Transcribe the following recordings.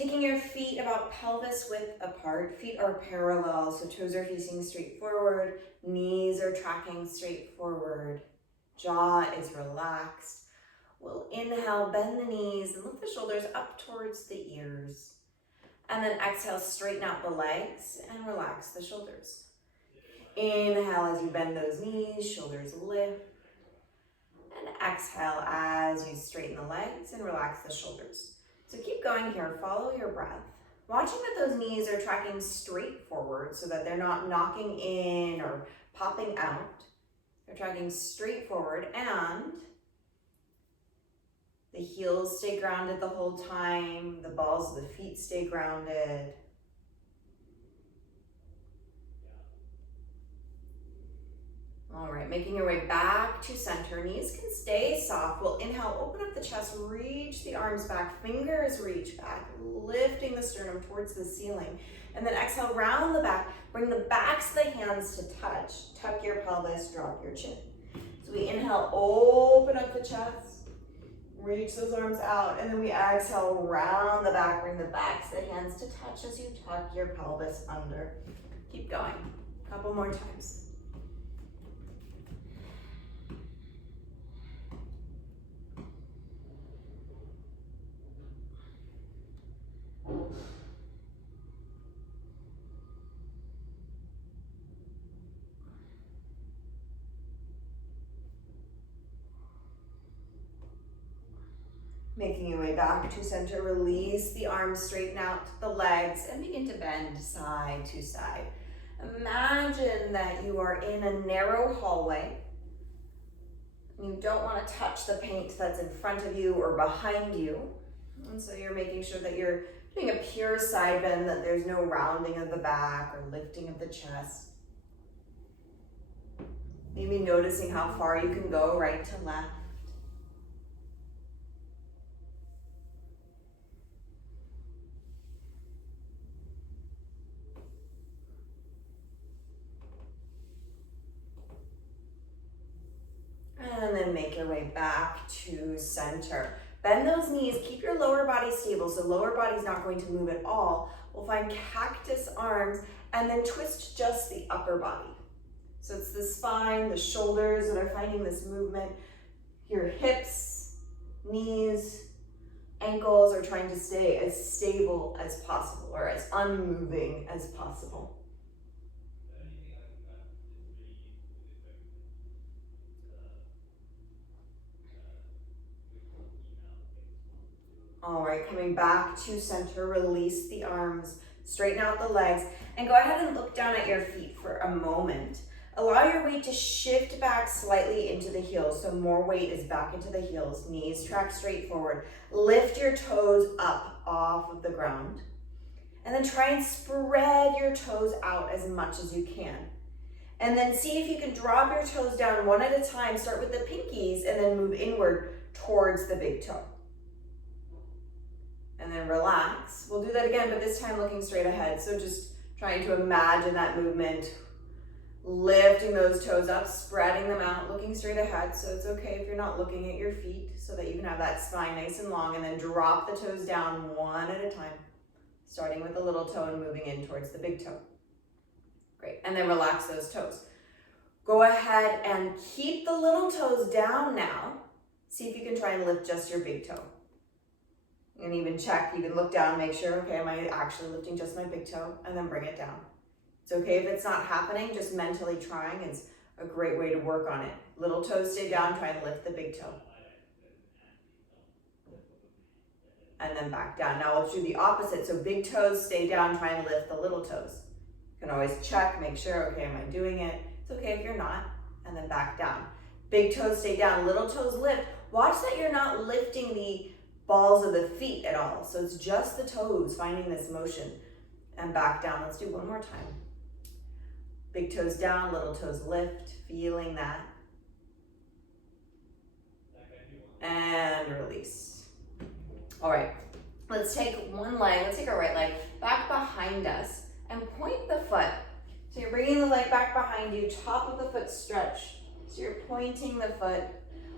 Taking your feet about pelvis width apart. Feet are parallel, so toes are facing straight forward. Knees are tracking straight forward. Jaw is relaxed. We'll inhale, bend the knees and lift the shoulders up towards the ears. And then exhale, straighten out the legs and relax the shoulders. Inhale as you bend those knees, shoulders lift. And exhale as you straighten the legs and relax the shoulders. So keep going here, follow your breath. Watching that those knees are tracking straight forward so that they're not knocking in or popping out. They're tracking straight forward and the heels stay grounded the whole time. The balls of the feet stay grounded. All right, making your way back to center. Knees can stay soft. We'll inhale, open up the chest, reach the arms back, fingers reach back, lifting the sternum towards the ceiling. And then exhale, round the back, bring the backs of the hands to touch. Tuck your pelvis, drop your chin. So we inhale, open up the chest, reach those arms out, and then we exhale, round the back, bring the backs of the hands to touch as you tuck your pelvis under. Keep going, a couple more times. Making your way back to center, release the arms, straighten out the legs, and begin to bend side to side. Imagine that you are in a narrow hallway. You don't want to touch the paint that's in front of you or behind you. And so you're making sure that you're doing a pure side bend, that there's no rounding of the back or lifting of the chest. Maybe noticing how far you can go right to left. And then make your way back to center. Bend those knees, keep your lower body stable, so lower body's not going to move at all. We'll find cactus arms and then twist just the upper body. So it's the spine, the shoulders that are finding this movement. Your hips, knees, ankles are trying to stay as stable as possible or as unmoving as possible. All right, coming back to center, release the arms, straighten out the legs, and go ahead and look down at your feet for a moment. Allow your weight to shift back slightly into the heels, so more weight is back into the heels. Knees track straight forward. Lift your toes up off of the ground. And then try and spread your toes out as much as you can. And then see if you can drop your toes down one at a time. Start with the pinkies and then move inward towards the big toe. And then relax. We'll do that again, but this time looking straight ahead. So just trying to imagine that movement, lifting those toes up, spreading them out, looking straight ahead. So it's okay if you're not looking at your feet, so that you can have that spine nice and long, and then drop the toes down one at a time, starting with the little toe and moving in towards the big toe. Great, and then relax those toes. Go ahead and keep the little toes down now. See if you can try and lift just your big toe. You can even check, you can look down, make sure, okay, am I actually lifting just my big toe? And then bring it down. It's okay if it's not happening, just mentally trying is a great way to work on it. Little toes stay down, try and lift the big toe. And then back down. Now we'll do the opposite. So big toes stay down, try and lift the little toes. You can always check, make sure, okay, am I doing it? It's okay if you're not, and then back down. Big toes stay down, little toes lift. Watch that you're not lifting the balls of the feet at all. So it's just the toes finding this motion. And back down. Let's do one more time. Big toes down, little toes lift, feeling that. And release. All right, let's take one leg, let's take our right leg back behind us and point the foot. So you're bringing the leg back behind you, top of the foot stretch. So you're pointing the foot.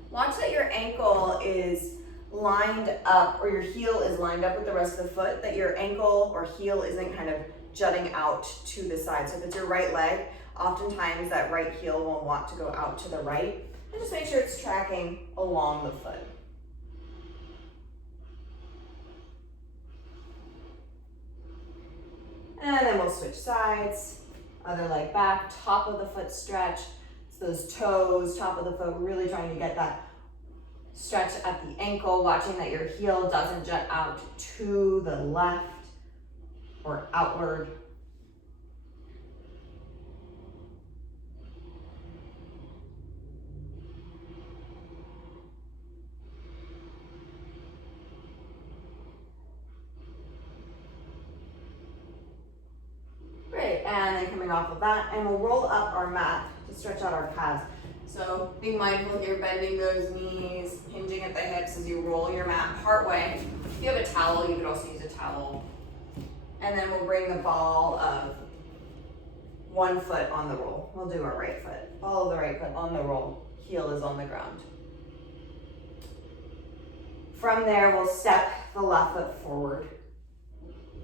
Watch that your ankle is lined up, or your heel is lined up with the rest of the foot, that your ankle or heel isn't kind of jutting out to the side. So if it's your right leg, oftentimes that right heel will want to go out to the right. And just make sure it's tracking along the foot. And then we'll switch sides. Other leg back, top of the foot stretch. So those toes, top of the foot, really trying to get that stretch at the ankle, watching that your heel doesn't jut out to the left or outward. Great, and then coming off of that, and we'll roll up our mat to stretch out our calves. So being mindful here, bending those knees, hinging at the hips as you roll your mat part way. If you have a towel, you could also use a towel. And then we'll bring the ball of one foot on the roll. We'll do our right foot. Ball of the right foot on the roll. Heel is on the ground. From there, we'll step the left foot forward.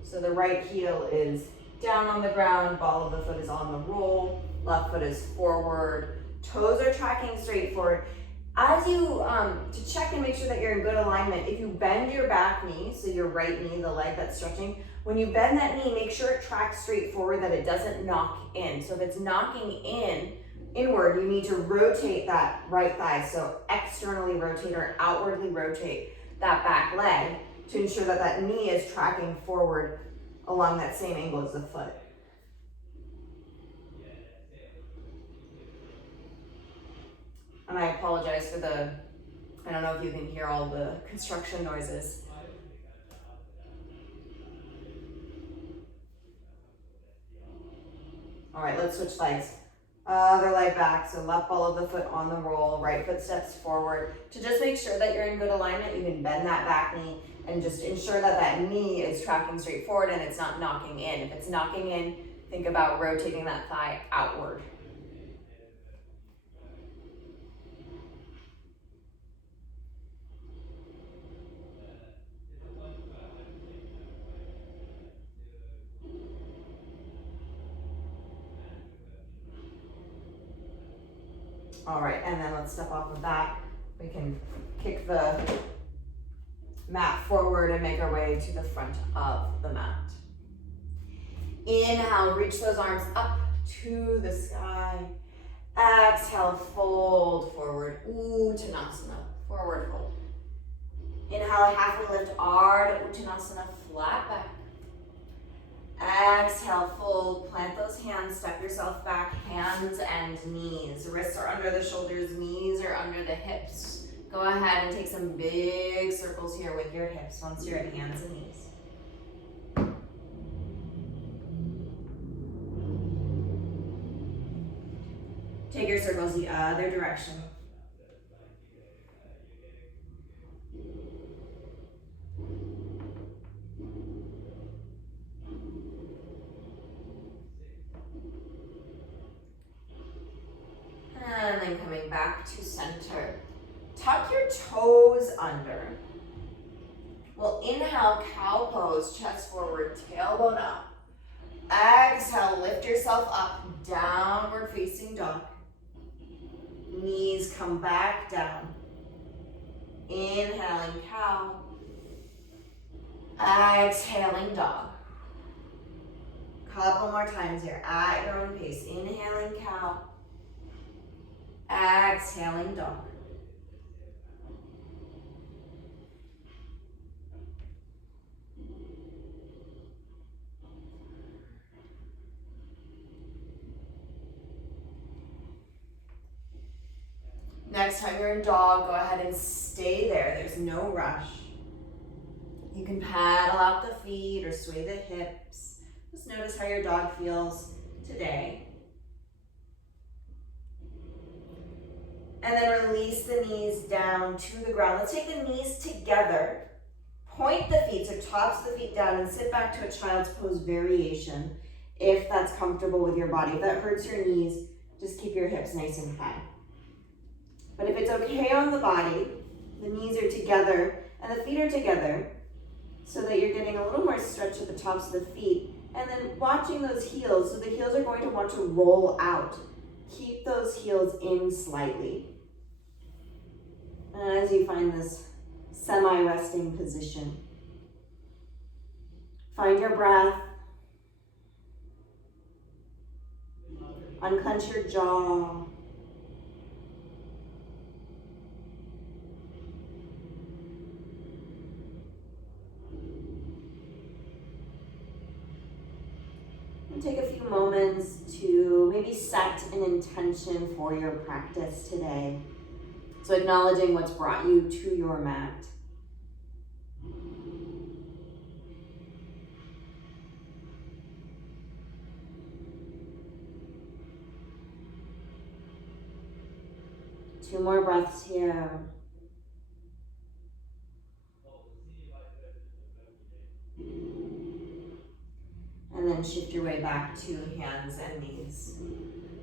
So the right heel is down on the ground, ball of the foot is on the roll, left foot is forward. Toes are tracking straight forward. As you, to check and make sure that you're in good alignment, if you bend your back knee, so your right knee, the leg that's stretching, when you bend that knee, make sure it tracks straight forward, that it doesn't knock in. So if it's knocking inward, you need to rotate that right thigh. So externally rotate or outwardly rotate that back leg to ensure that that knee is tracking forward along that same angle as the foot. And I apologize for I don't know if you can hear all the construction noises. All right, let's switch legs. Other leg back, so left ball of the foot on the roll, right foot steps forward. To just make sure that you're in good alignment, you can bend that back knee and just ensure that that knee is tracking straight forward and it's not knocking in. If it's knocking in, think about rotating that thigh outward. All right, and then let's step off of that. We can kick the mat forward and make our way to the front of the mat. Inhale, reach those arms up to the sky. Exhale, fold forward. Uttanasana, forward fold. Inhale, halfway lift, Ardha Uttanasana, flat back. Exhale, fold, plant those hands, step yourself back, hands and knees. Wrists are under the shoulders, knees are under the hips. Go ahead and take some big circles here with your hips once you're at hands and knees. Take your circles the other direction. And then coming back to center. Tuck your toes under. We'll inhale, cow pose, chest forward, tailbone up. Exhale, lift yourself up, downward facing dog. Knees come back down. Inhaling, cow. Exhaling, dog. Couple more times here at your own pace. Inhaling, cow. Exhaling, dog. Next time you're in dog, go ahead and stay there. There's no rush. You can paddle out the feet or sway the hips. Just notice how your dog feels today. And then release the knees down to the ground. Let's take the knees together. Point the feet, so tops the feet down, and sit back to a child's pose variation if that's comfortable with your body. If that hurts your knees, just keep your hips nice and high. But if it's okay on the body, the knees are together And the feet are together so that you're getting a little more stretch at the tops of the feet. And then watching those heels, so the heels are going to want to roll out. Keep those heels in slightly. And as you find this semi-resting position, find your breath. Unclench your jaw. And take a few moments to maybe set an intention for your practice today. So acknowledging what's brought you to your mat. Two more breaths here. And then shift your way back to hands and knees.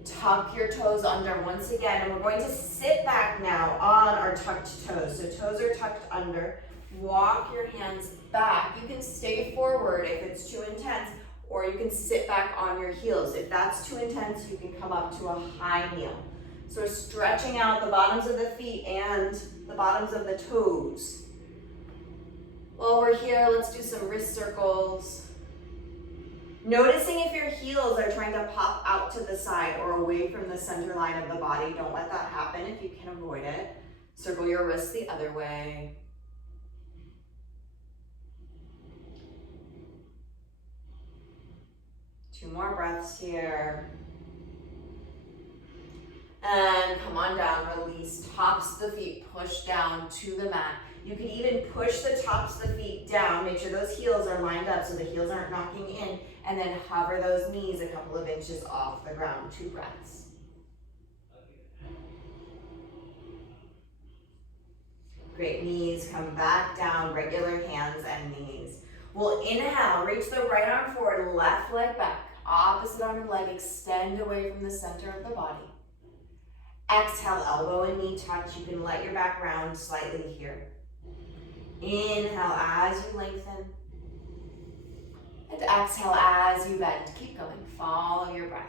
Tuck your toes under once again, and we're going to sit back now on our tucked toes. So toes are tucked under. Walk your hands back. You can stay forward if it's too intense, or you can sit back on your heels. If that's too intense, you can come up to a high kneel. So we're stretching out the bottoms of the feet and the bottoms of the toes. While we're here, let's do some wrist circles. Noticing if your heels are trying to pop out to the side or away from the center line of the body. Don't let that happen if you can avoid it. Circle your wrists the other way. Two more breaths here. And come on down, release. Tops of the feet, push down to the mat. You can even push the tops of the feet down. Make sure those heels are lined up so the heels aren't knocking in. And then hover those knees a couple of inches off the ground. 2 breaths. Great, knees come back down, regular hands and knees. We'll inhale, reach the right arm forward, left leg back. Opposite arm and leg extend away from the center of the body. Exhale, elbow and knee touch. You can let your back round slightly here. Inhale as you lengthen. And exhale as you bend. Keep going. Follow your breath.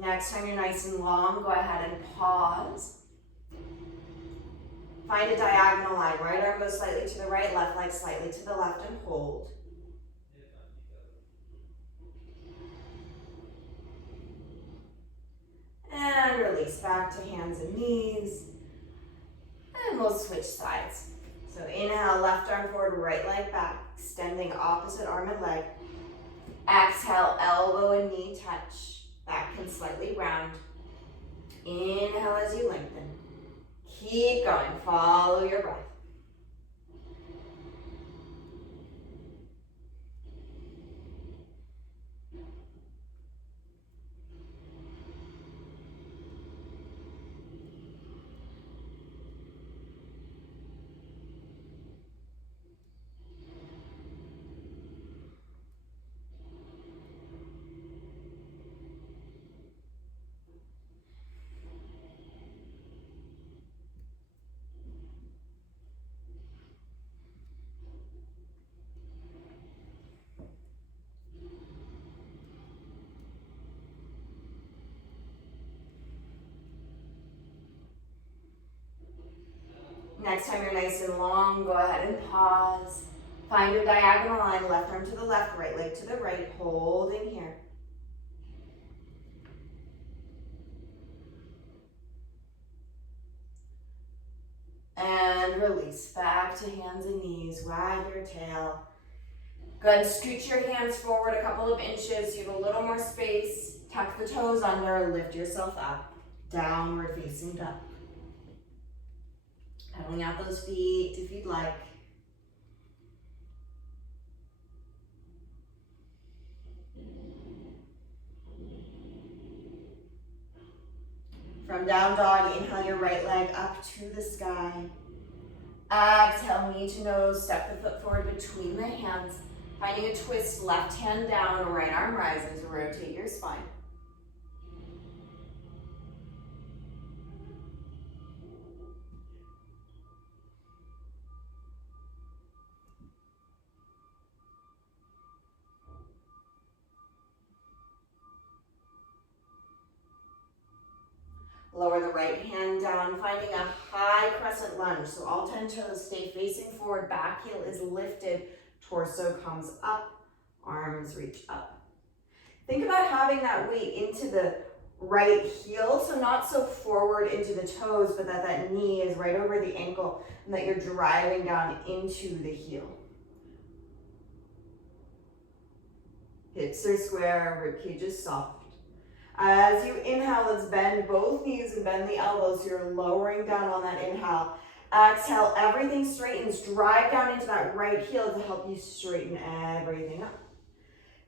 Next time you're nice and long, go ahead and pause. Find a diagonal line. Right arm goes slightly to the right, left leg slightly to the left, and hold. And release back to hands and knees. And we'll switch sides. So inhale, left arm forward, right leg back, extending opposite arm and leg. Exhale, elbow and knee touch. Back can slightly round. Inhale as you lengthen. Keep going. Follow your breath. Next time you're nice and long, go ahead and pause. Find your diagonal line, left arm to the left, right leg to the right, holding here. And release back to hands and knees, wag your tail. Go ahead and scooch your hands forward a couple of inches, so you have a little more space. Tuck the toes under, lift yourself up, downward facing dog. Pedaling out those feet if you'd like. From down dog, inhale your right leg up to the sky. Exhale, knee to nose, step the foot forward between the hands. Finding a twist, left hand down, right arm rises, rotate your spine. Lower the right hand down, finding a high crescent lunge. So all 10 toes stay facing forward, back heel is lifted, torso comes up, arms reach up. Think about having that weight into the right heel, so not so forward into the toes, but that knee is right over the ankle and that you're driving down into the heel. Hips are square, ribcage is soft. As you inhale, let's bend both knees and bend the elbows. So you're lowering down on that inhale. Exhale, everything straightens. Drive down into that right heel to help you straighten everything up.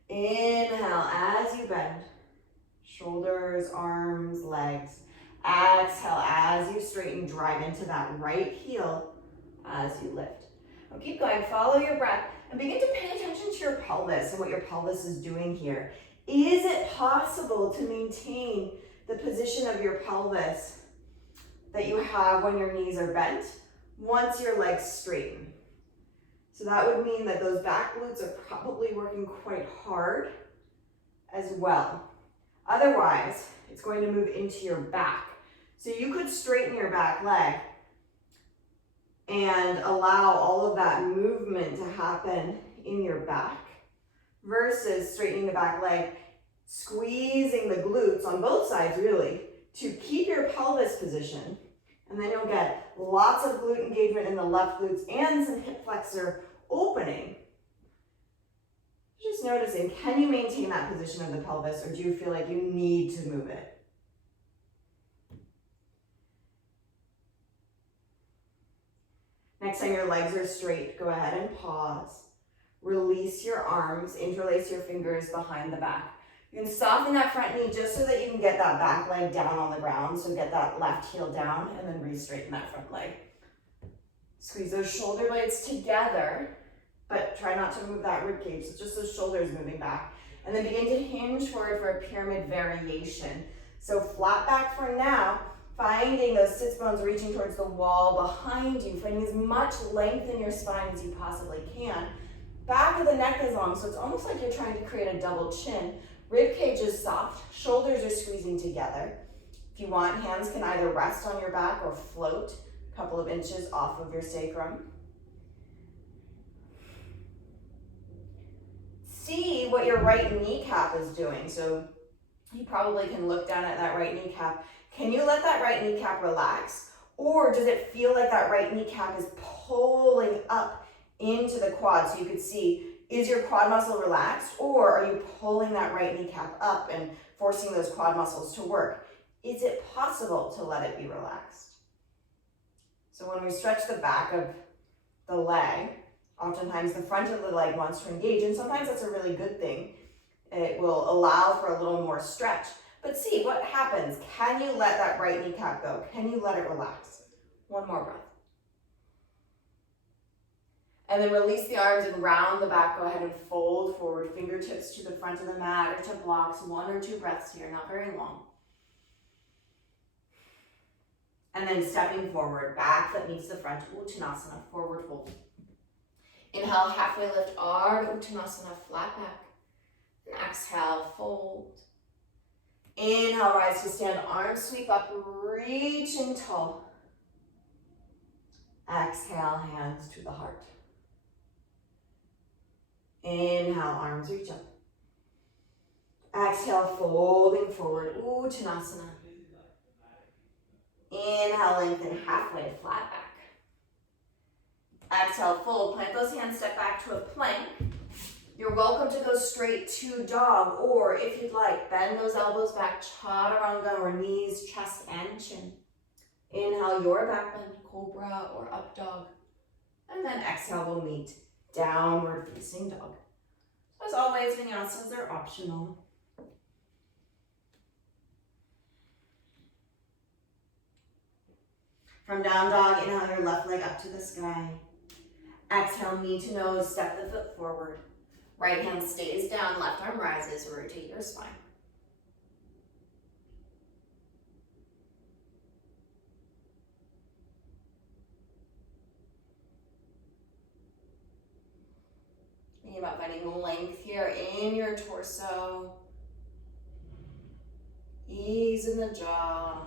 Inhale as you bend. Shoulders, arms, legs. Exhale as you straighten. Drive into that right heel as you lift. Now keep going. Follow your breath and begin to pay attention to your pelvis and what your pelvis is doing here. Is it possible to maintain the position of your pelvis that you have when your knees are bent once your legs straighten? So that would mean that those back glutes are probably working quite hard as well. Otherwise, it's going to move into your back. So you could straighten your back leg and allow all of that movement to happen in your back, versus straightening the back leg, squeezing the glutes on both sides really to keep your pelvis position, and then you'll get lots of glute engagement in the left glutes and some hip flexor opening. Just noticing, can you maintain that position of the pelvis, or do you feel like you need to move it? Next time your legs are straight, go ahead and pause. Release your arms, interlace your fingers behind the back. You can soften that front knee just so that you can get that back leg down on the ground. So get that left heel down and then re-straighten that front leg. Squeeze those shoulder blades together, but try not to move that rib cage. So just those shoulders moving back. And then begin to hinge forward for a pyramid variation. So flat back for now, finding those sits bones reaching towards the wall behind you, finding as much length in your spine as you possibly can. Back of the neck is long, so it's almost like you're trying to create a double chin. Rib cage is soft, shoulders are squeezing together. If you want, hands can either rest on your back or float a couple of inches off of your sacrum. See what your right kneecap is doing. So you probably can look down at that right kneecap. Can you let that right kneecap relax? Or does it feel like that right kneecap is pulling up into the quad? So you could see, is your quad muscle relaxed, or are you pulling that right kneecap up and forcing those quad muscles to work? Is it possible to let it be relaxed? So when we stretch the back of the leg, oftentimes the front of the leg wants to engage, and sometimes that's a really good thing. It will allow for a little more stretch. But see what happens. Can you let that right kneecap go? Can you let it relax? One more breath. And then release the arms and round the back. Go ahead and fold forward, fingertips to the front of the mat or to blocks. 1 or 2 breaths here, not very long. And then stepping forward, back foot meets the front, Uttanasana, forward fold. Inhale, halfway lift, Ardha Uttanasana, flat back. And exhale, fold. Inhale, rise to stand, arms sweep up, reaching tall. Exhale, hands to the heart. Inhale, arms reach up. Exhale, folding forward, Uttanasana. Inhale, lengthen halfway, flat back. Exhale, fold, plant those hands, step back to a plank. You're welcome to go straight to dog, or if you'd like, bend those elbows back, chaturanga, or knees, chest, and chin. Inhale, your back bend, cobra or up dog. And then exhale, we'll meet downward facing dog. As always, vinyasas are optional. From down dog, inhale your left leg up to the sky. Exhale, knee to nose, step the foot forward. Right hand stays down, left arm rises, rotate your spine. Thinking about finding length here in your torso. Ease in the jaw.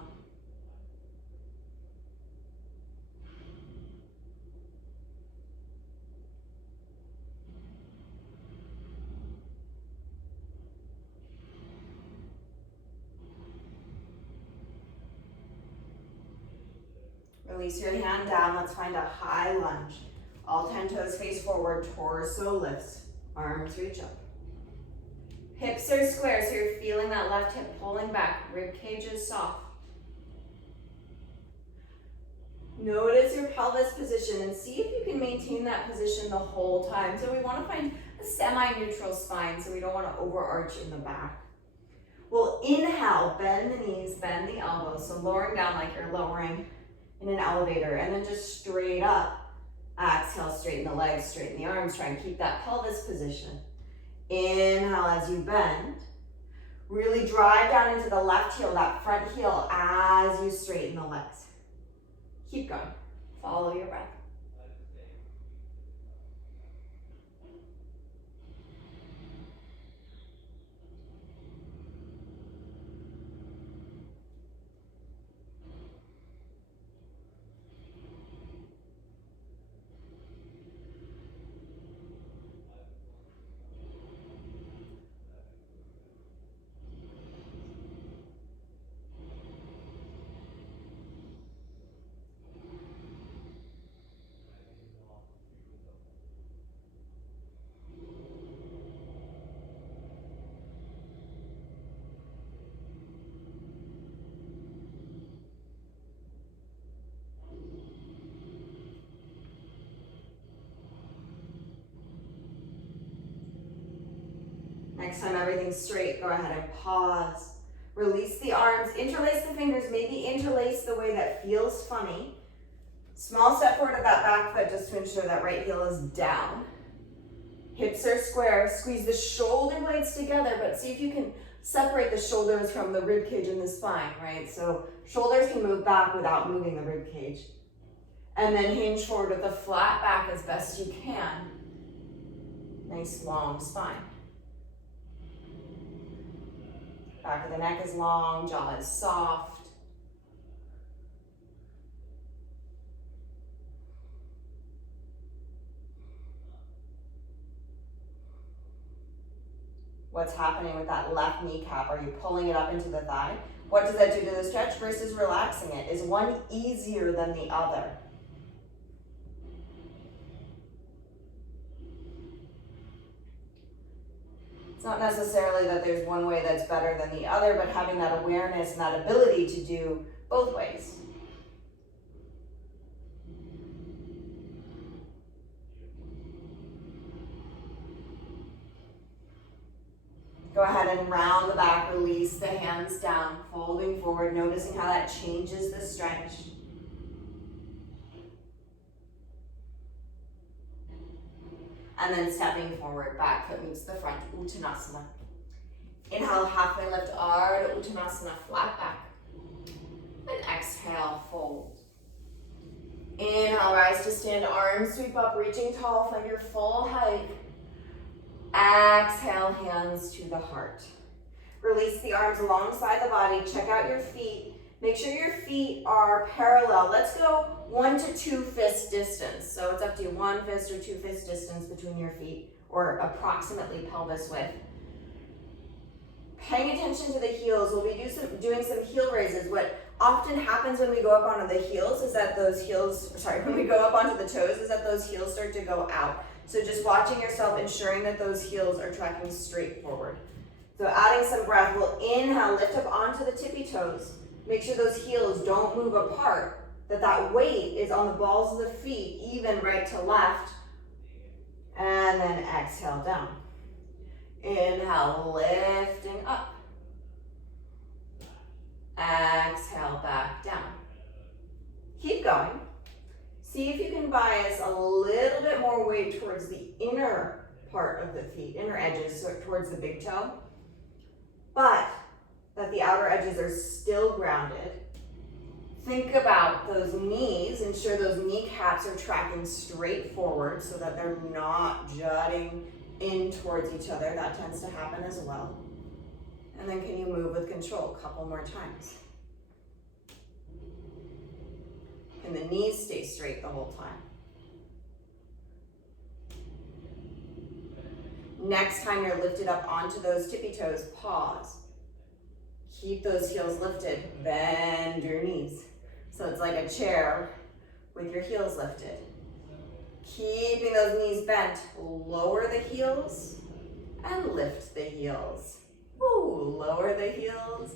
Release your hand down. Let's find a high lunge. All 10 toes face forward, torso lifts, arms reach up. Hips are square, so you're feeling that left hip pulling back. Rib cage is soft. Notice your pelvis position and see if you can maintain that position the whole time. So we want to find a semi-neutral spine, so we don't want to overarch in the back. We'll inhale, bend the knees, bend the elbows, so lowering down like you're lowering in an elevator, and then just straight up. Exhale, straighten the legs, straighten the arms, try and keep that pelvis position. Inhale as you bend. Really drive down into the left heel, that front heel, as you straighten the legs. Keep going. Follow your breath. Next time everything's straight, go ahead and pause. Release the arms, interlace the fingers, maybe interlace the way that feels funny. Small step forward of that back foot just to ensure that right heel is down. Hips are square, squeeze the shoulder blades together, but see if you can separate the shoulders from the rib cage and the spine, right? So shoulders can move back without moving the rib cage. And then hinge forward with a flat back as best you can. Nice long spine. Back of the neck is long, jaw is soft. What's happening with that left kneecap? Are you pulling it up into the thigh? What does that do to the stretch versus relaxing it? Is one easier than the other? It's not necessarily that there's one way that's better than the other, but having that awareness and that ability to do both ways. Go ahead and round the back, release the hands down, folding forward, noticing how that changes the stretch. And then stepping forward, back foot meets the front, Uttanasana. Inhale, halfway lift, Ardha Uttanasana, flat back. And exhale, fold. Inhale, rise to stand, arms sweep up, reaching tall, find your full height. Exhale, hands to the heart. Release the arms alongside the body, check out your feet. Make sure your feet are parallel. Let's go 1 to 2 fist distance. So it's up to you, 1 fist or 2 fist distance between your feet, or approximately pelvis width. Paying attention to the heels, we'll be doing some heel raises. What often happens when we go up onto the heels is that when we go up onto the toes is that those heels start to go out. So just watching yourself, ensuring that those heels are tracking straight forward. So adding some breath, we'll inhale, lift up onto the tippy toes. Make sure those heels don't move apart, that weight is on the balls of the feet, even right to left. And then exhale down. Inhale, lifting up. Exhale, back down. Keep going. going. See if you can bias a little bit more weight towards the inner part of the feet, inner edges, so towards the big toe, but that the outer edges are still grounded. Think about those knees, ensure those kneecaps are tracking straight forward so that they're not jutting in towards each other. That tends to happen as well. And then can you move with control a couple more times? Can the knees stay straight the whole time? Next time you're lifted up onto those tippy toes, pause. Keep those heels lifted, bend your knees. So it's like a chair with your heels lifted. Keeping those knees bent, lower the heels and lift the heels. Woo, lower the heels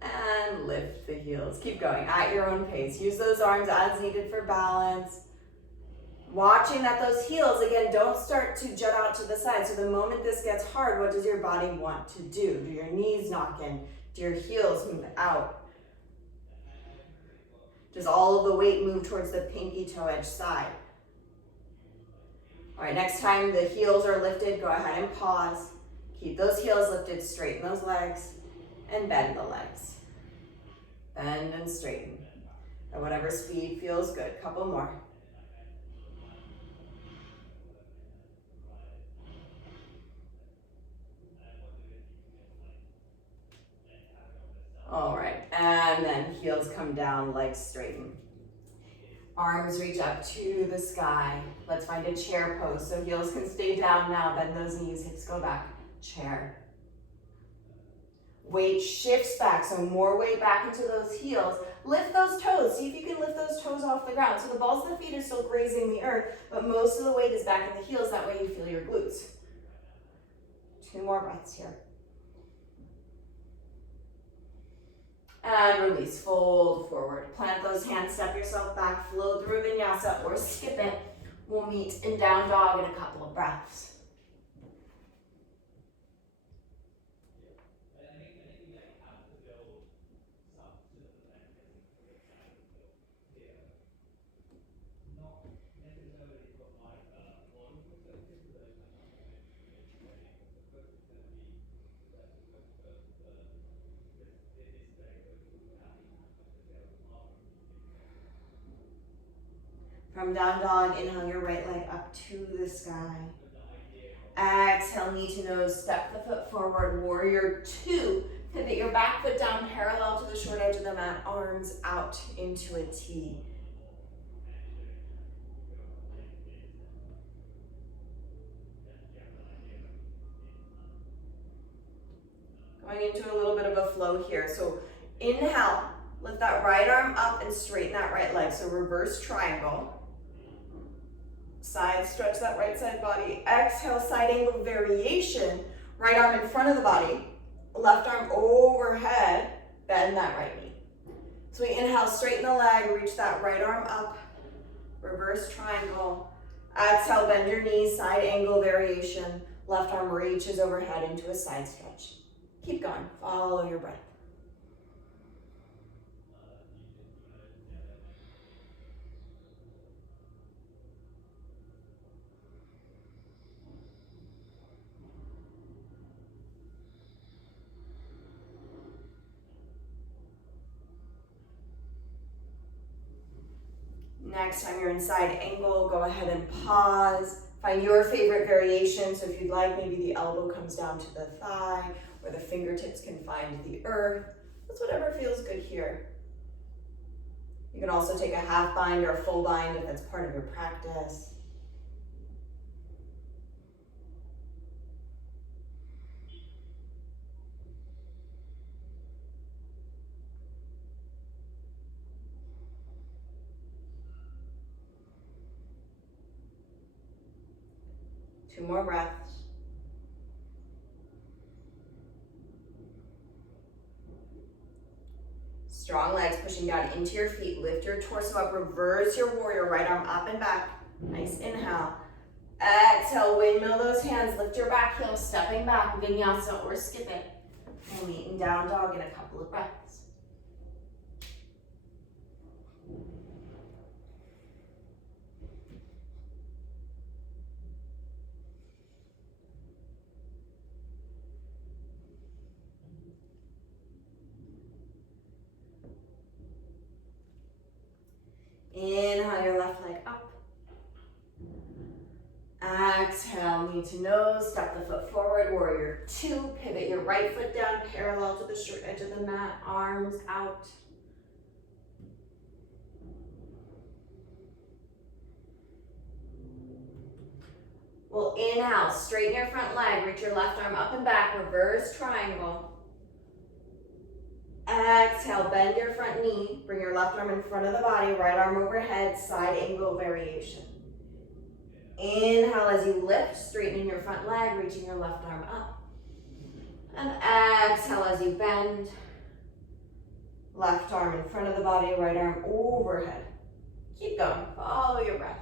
and lift the heels. Keep going at your own pace. Use those arms as needed for balance. Watching that those heels, again, don't start to jut out to the side. So the moment this gets hard, what does your body want to do? Do your knees knock in? Do your heels move out? Does all of the weight move towards the pinky toe edge side? All right, next time the heels are lifted, go ahead and pause. Keep those heels lifted, straighten those legs, and bend the legs. Bend and straighten. At whatever speed feels good. Couple more. All right, and then heels come down, legs straighten. Arms reach up to the sky. Let's find a chair pose so heels can stay down now. Bend those knees, hips go back. Chair. Weight shifts back, so more weight back into those heels. Lift those toes. See if you can lift those toes off the ground. So the balls of the feet are still grazing the earth, but most of the weight is back in the heels. That way you feel your glutes. 2 more breaths here. And release, fold forward. Plant those hands, step yourself back, flow through vinyasa or skip it. We'll meet in down dog in a couple of breaths. From down dog, inhale your right leg up to the sky. Exhale, knee to nose, step the foot forward, warrior 2. Pivot your back foot down parallel to the short edge of the mat, arms out into a T. Going into a little bit of a flow here. So inhale, lift that right arm up and straighten that right leg. So reverse triangle. Side stretch that right side body. Exhale, side angle variation. Right arm in front of the body. Left arm overhead. Bend that right knee. So we inhale, straighten the leg, reach that right arm up. Reverse triangle. Exhale, bend your knees, side angle variation. Left arm reaches overhead into a side stretch. Keep going, follow your breath. Next time you're in side angle, go ahead and pause. Find your favorite variation. So if you'd like, maybe the elbow comes down to the thigh or the fingertips can find the earth. That's whatever feels good here. You can also take a half bind or a full bind if that's part of your practice. Two more breaths. Strong legs pushing down into your feet. Lift your torso up. Reverse your warrior. Right arm up and back. Nice inhale. Exhale. Windmill those hands. Lift your back heel. Stepping back. Vinyasa or skip it. We'll meet in down dog in a couple of breaths. Inhale your left leg up. Exhale, knee to nose, step the foot forward, warrior two. Pivot your right foot down, parallel to the short edge of the mat, arms out. We'll inhale, straighten your front leg, reach your left arm up and back, reverse triangle. Exhale, bend your front knee, bring your left arm in front of the body, right arm overhead, side angle variation. Inhale as you lift, straightening your front leg, reaching your left arm up. And exhale as you bend. Left arm in front of the body, right arm overhead. Keep going, follow your breath.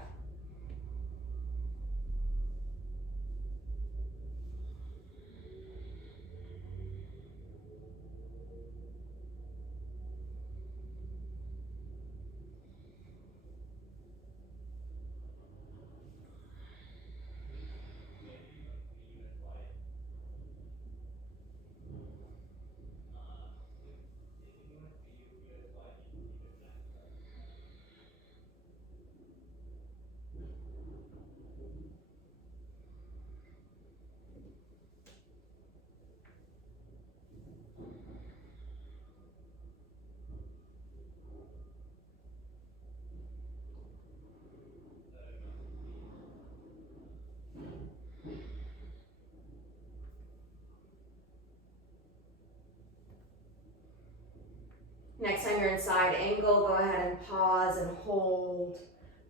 Next time you're in side angle, go ahead and pause and hold.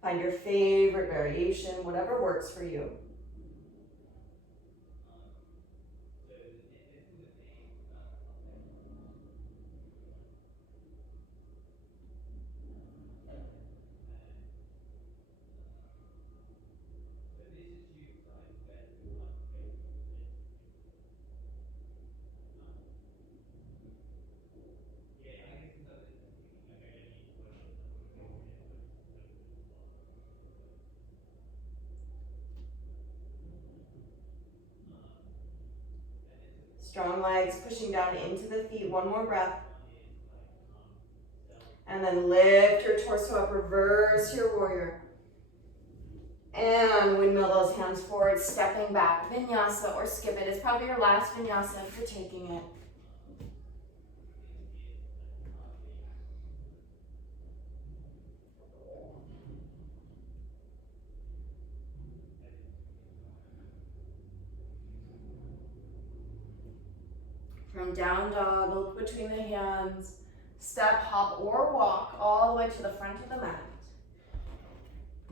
Find your favorite variation, whatever works for you. Strong legs pushing down into the feet. One more breath. And then lift your torso up, reverse your warrior. And windmill those hands forward, stepping back. Vinyasa or skip it. It's probably your last vinyasa if you're taking it. From down dog, look between the hands, step, hop, or walk all the way to the front of the mat.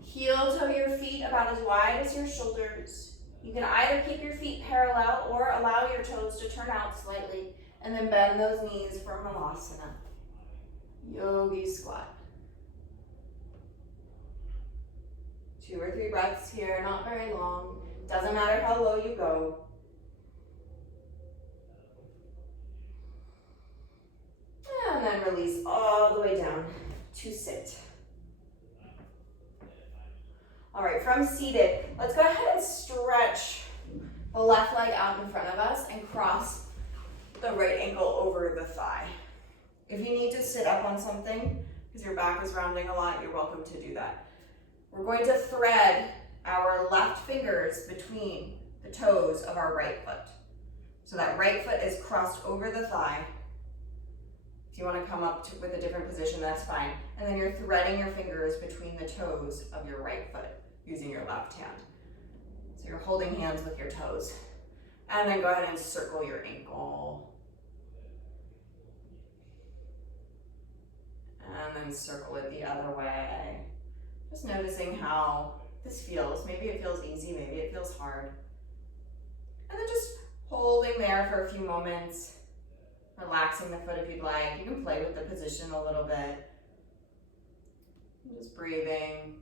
Heel toe your feet about as wide as your shoulders. You can either keep your feet parallel or allow your toes to turn out slightly, and then bend those knees for Malasana. Yogi squat. 2 or 3 breaths here, not very long. Doesn't matter how low you go. And then release all the way down to sit. All right, from seated, let's go ahead and stretch the left leg out in front of us and cross the right ankle over the thigh. If you need to sit up on something because your back is rounding a lot, you're welcome to do that. We're going to thread our left fingers between the toes of our right foot. So that right foot is crossed over the thigh. If you want to come up with a different position, that's fine. And then you're threading your fingers between the toes of your right foot using your left hand. So you're holding hands with your toes. And then go ahead and circle your ankle. And then circle it the other way. Just noticing how this feels. Maybe it feels easy, maybe it feels hard. And then just holding there for a few moments. Relaxing the foot if you'd like. You can play with the position a little bit. Just breathing.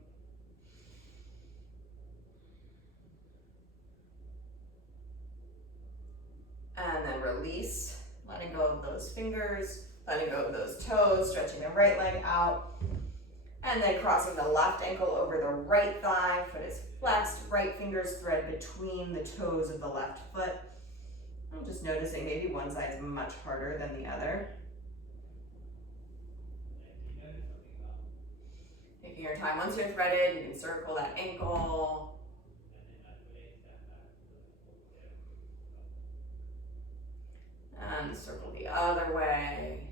And then release, letting go of those fingers, letting go of those toes, stretching the right leg out. And then crossing the left ankle over the right thigh. Foot is flexed, right fingers thread between the toes of the left foot. I'm just noticing maybe one side's much harder than the other. Making your time. Once you're threaded, you can circle that ankle. And circle the other way.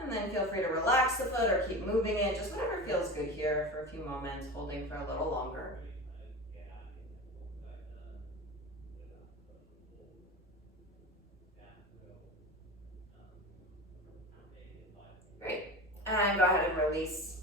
And then feel free to relax the foot or keep moving it, just whatever feels good here for a few moments, holding for a little longer. Great. And go ahead and release.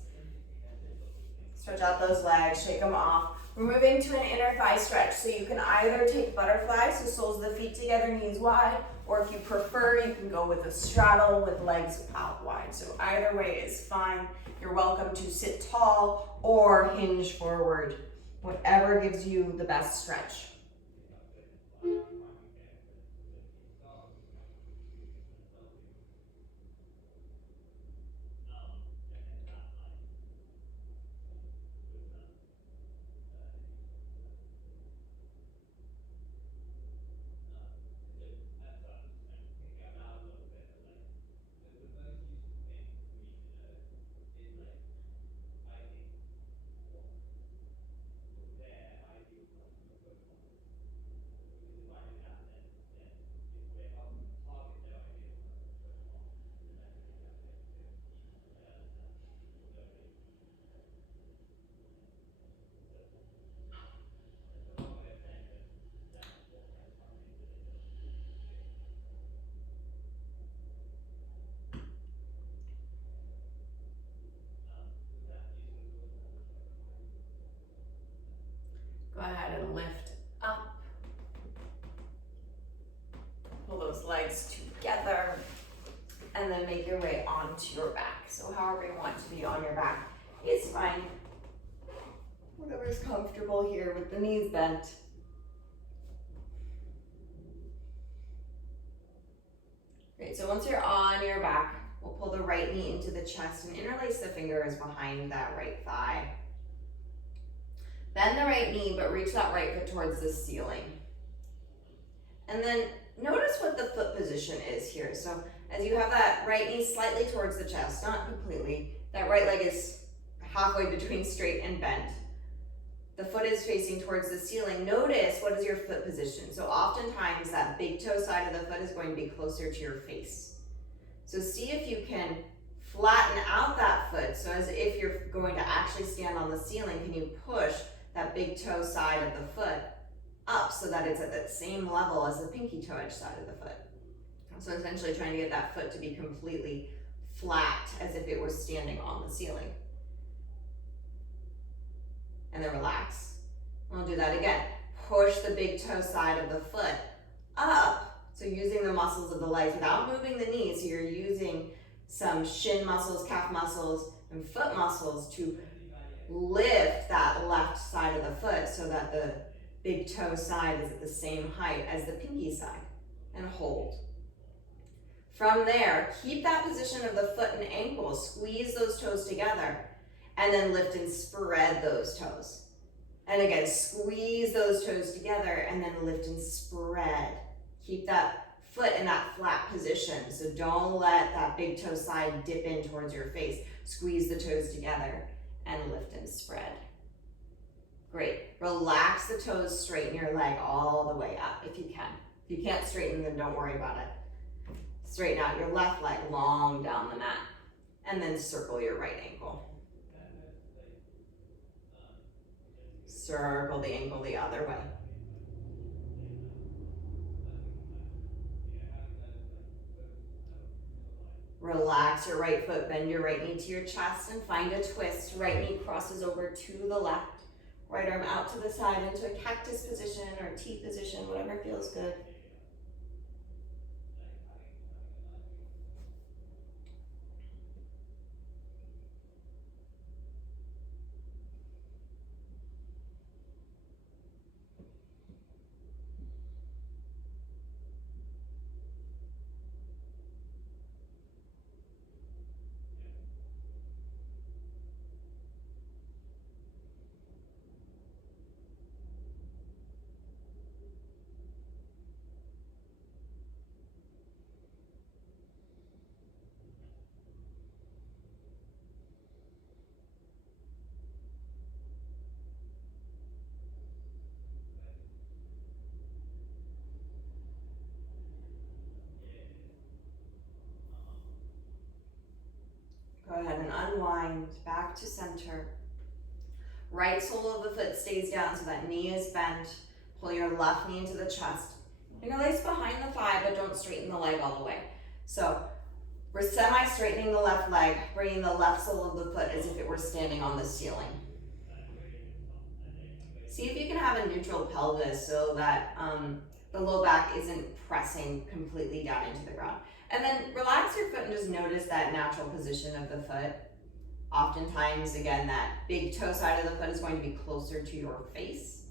Stretch out those legs, shake them off. We're moving to an inner thigh stretch. So you can either take butterfly, so soles of the feet together, knees wide, or if you prefer, you can go with a straddle with legs out wide. So either way is fine. You're welcome to sit tall or hinge forward, whatever gives you the best stretch. Go ahead and lift up. Pull those legs together and then make your way onto your back. So however you want to be on your back is fine. Whatever's comfortable here with the knees bent. Great, so once you're on your back, we'll pull the right knee into the chest and interlace the fingers behind that right thigh. Bend the right knee, but reach that right foot towards the ceiling. And then notice what the foot position is here. So as you have that right knee slightly towards the chest, not completely, that right leg is halfway between straight and bent. The foot is facing towards the ceiling. Notice what is your foot position. So oftentimes that big toe side of the foot is going to be closer to your face. So see if you can flatten out that foot. So as if you're going to actually stand on the ceiling, can you push that big toe side of the foot up so that it's at that same level as the pinky toe edge side of the foot. So essentially trying to get that foot to be completely flat as if it was standing on the ceiling. And then relax. We'll do that again. Push the big toe side of the foot up. So using the muscles of the legs without moving the knees. So you're using some shin muscles, calf muscles, and foot muscles to lift that left side of the foot so that the big toe side is at the same height as the pinky side, and hold. From there, keep that position of the foot and ankle, squeeze those toes together, and then lift and spread those toes. And again, squeeze those toes together and then lift and spread. Keep that foot in that flat position, so don't let that big toe side dip in towards your face. Squeeze the toes together and lift and spread. Great. Relax the toes, straighten your leg all the way up if you can. If you can't straighten, then don't worry about it. Straighten out your left leg long down the mat and then circle your right ankle. Circle the ankle the other way. Relax your right foot, bend your right knee to your chest and find a twist. Right knee crosses over to the left. Right arm out to the side into a cactus position or T position, whatever feels good. and unwind back to center. Right sole of the foot stays down so that knee is bent. Pull your left knee into the chest. Interlace behind the thigh, but don't straighten the leg all the way. So we're semi-straightening the left leg, bringing the left sole of the foot as if it were standing on the ceiling. See if you can have a neutral pelvis so that the low back isn't pressing completely down into the ground. And then relax your foot and just notice that natural position of the foot. Oftentimes, again, that big toe side of the foot is going to be closer to your face.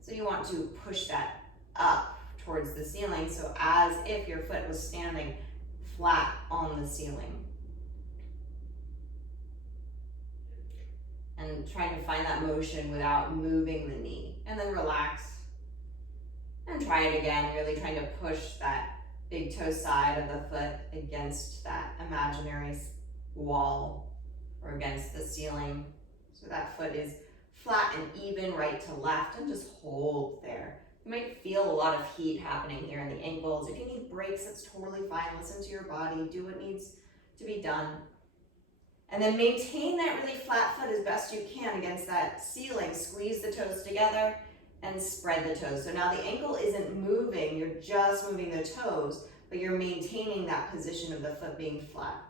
So you want to push that up towards the ceiling, so as if your foot was standing flat on the ceiling. And trying to find that motion without moving the knee. And then relax. And try it again, really trying to push that big toe side of the foot against that imaginary wall or against the ceiling. So that foot is flat and even right to left, and just hold there. You might feel a lot of heat happening here in the ankles. If you need breaks, that's totally fine. Listen to your body, do what needs to be done. And then maintain that really flat foot as best you can against that ceiling. Squeeze the toes together and spread the toes. So now the ankle isn't moving, you're just moving the toes, but you're maintaining that position of the foot being flat.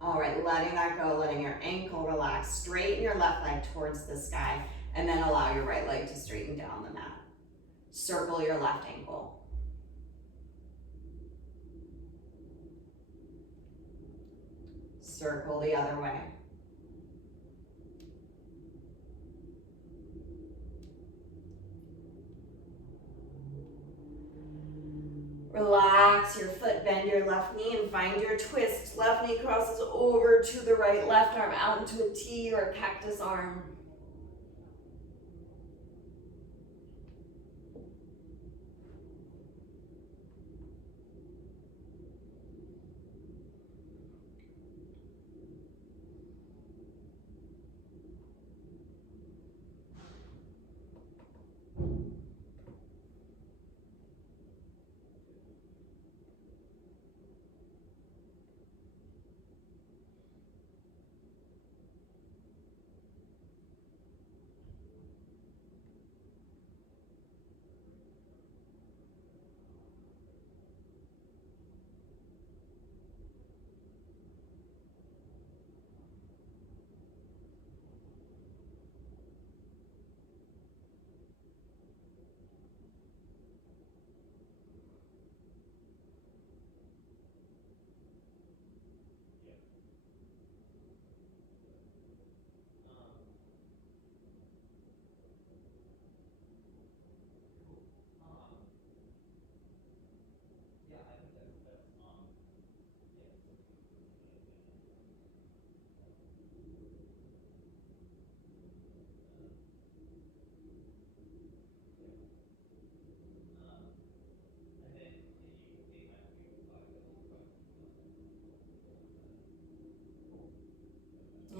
All right, letting that go, letting your ankle relax. Straighten your left leg towards the sky, and then allow your right leg to straighten down the mat. Circle your left ankle. Circle the other way. Relax your foot, bend your left knee and find your twist. Left knee crosses over to the right, left arm out into a T or a cactus arm.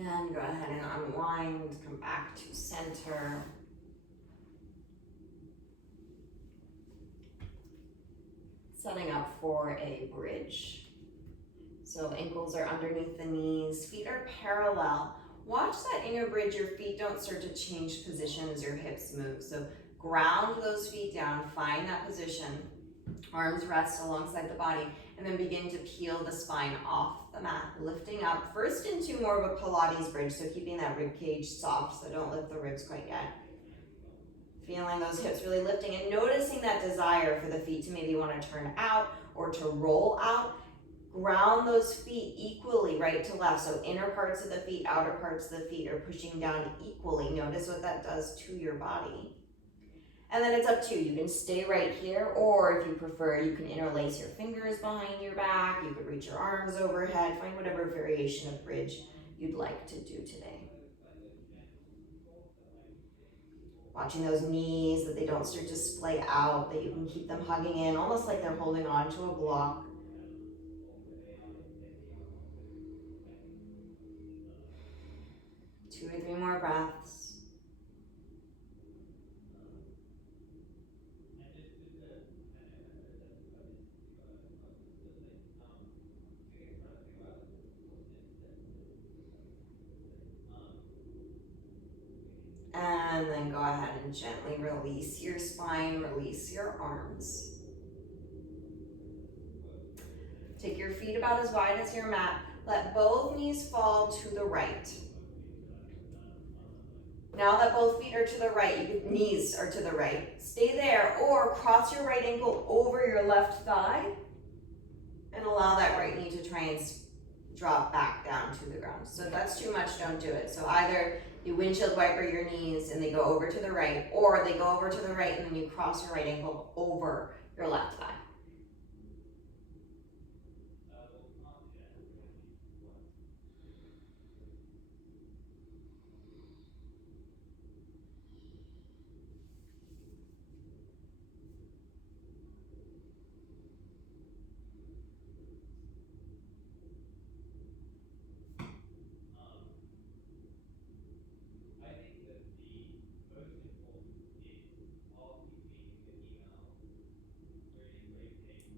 And go ahead and unwind, come back to center. Setting up for a bridge. So ankles are underneath the knees, feet are parallel. Watch that in your bridge, your feet don't start to change positions, your hips move. So ground those feet down, find that position. Arms rest alongside the body, and then begin to peel the spine off the mat, lifting up first into more of a Pilates bridge, so keeping that rib cage soft, so don't lift the ribs quite yet. Feeling those hips really lifting and noticing that desire for the feet to maybe want to turn out or to roll out. Ground those feet equally right to left, so inner parts of the feet, outer parts of the feet are pushing down equally. Notice what that does to your body. And then it's up to you. You can stay right here, or if you prefer, you can interlace your fingers behind your back. You could reach your arms overhead. Find whatever variation of bridge you'd like to do today. Watching those knees, that they don't start to splay out, that you can keep them hugging in, almost like they're holding on to a block. Two or three more breaths. And then go ahead and gently release your spine, release your arms. Take your feet about as wide as your mat. Let both knees fall to the right. Now that both feet are to the right, knees are to the right, stay there or cross your right ankle over your left thigh and allow that right knee to try and drop back down to the ground. So if that's too much, don't do it. So either you windshield wiper your knees and they go over to the right, or they go over to the right and then you cross your right ankle over your left thigh.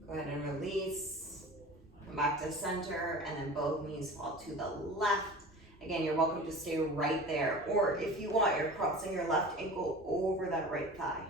Go ahead and release, come back to center, and then both knees fall to the left. Again, you're welcome to stay right there, or if you want, you're crossing your left ankle over that right thigh.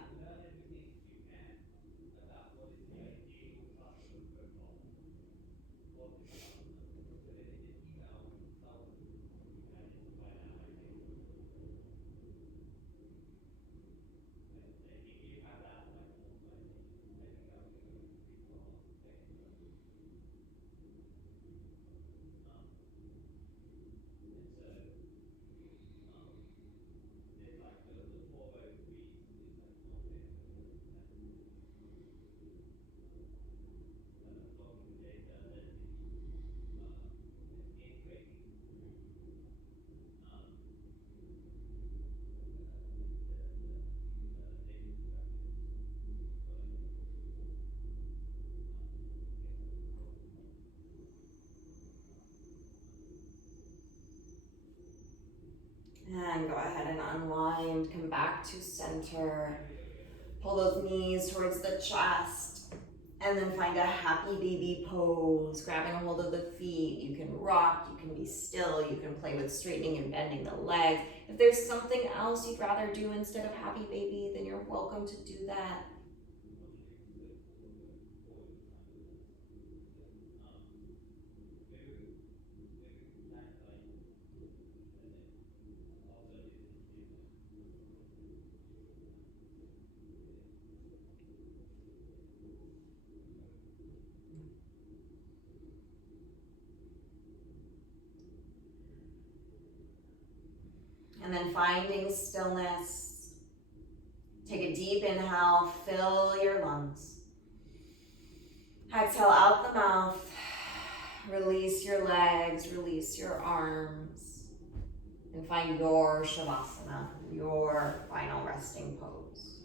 And go ahead and unwind, come back to center. Pull those knees towards the chest, and then find a happy baby pose, grabbing a hold of the feet. You can rock, you can be still, you can play with straightening and bending the legs. If there's something else you'd rather do instead of happy baby, then you're welcome to do that. And then finding stillness. Take a deep inhale, fill your lungs. Exhale out the mouth. Release your legs, release your arms. And find your Shavasana, your final resting pose.